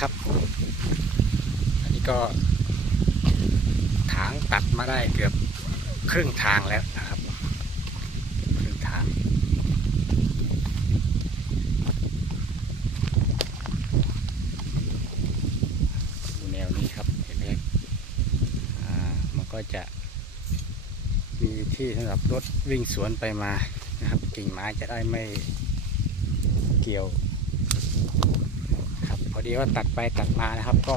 ครับ อันนี้ก็ถางตัดมาได้เกือบครึ่งทางแล้วนะครับครึ่งทาง ดูแนวนี้ครับเห็นไหมอ่ามันก็จะมีที่สำหรับรถวิ่งสวนไปมานะครับกิ่งไม้จะได้ไม่เกี่ยว ครับพอดีว่าตัดไปตัดมานะครับ ก็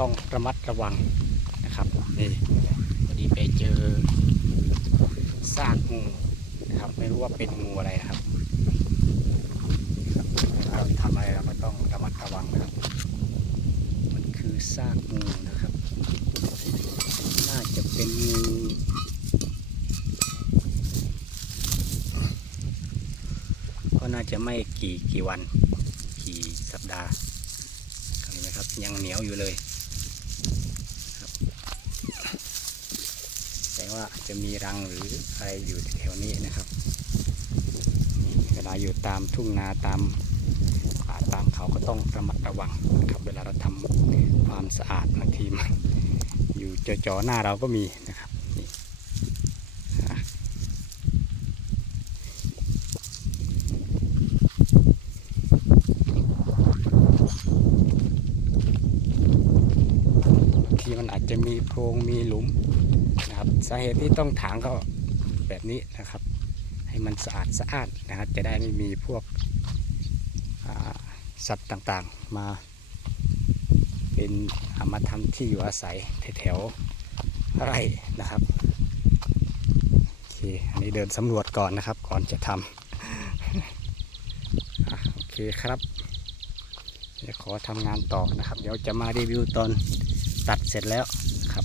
ต้องระมัดระวังนะครับนี่พอดีไปเจอซากงูนะครับ ไม่รู้ว่าเป็นงูอะไรนะครับเราทำอะไรเราก็ต้องระมัดระวังนะครับ มันคือซากงูนะครับ น่าจะเป็นงูก็น่าจะไม่กี่กี่วัน กี่สัปดาห์เห็นไหมครับยังเหนียวอยู่เลยครับแต่ว่าจะมีรังหรืออะไรอยู่แถวนี้นะครับเวลาอยู่ตามทุ่งนาตามป่าตามเขาก็ต้องระมัดระวังนะครับเวลาเราทำความสะอาดบางทีมันอยู่จ่อๆหน้าเราก็มีนะครับนี่อะบางทีมันอา จจะมีโพรงมีหลุมนะครับสาเหตุที่ต้องถางก็แบบนี้นะครับ ให้มันสะอาดสะอาดนะครับ จะได้ไม่มีพวกสัตว์ต่างๆ มาเป็นอามาทำที่อยู่อาศัยแถวๆไร่นะครับโอเคอันนี้เดินสำรวจก่อนนะครับ ก่อนจะทำโอเคครับเดี๋ยวขอทำงานต่อนะครับ เดี๋ยวจะมารีวิวตอนัตเสร็จแล้วครับ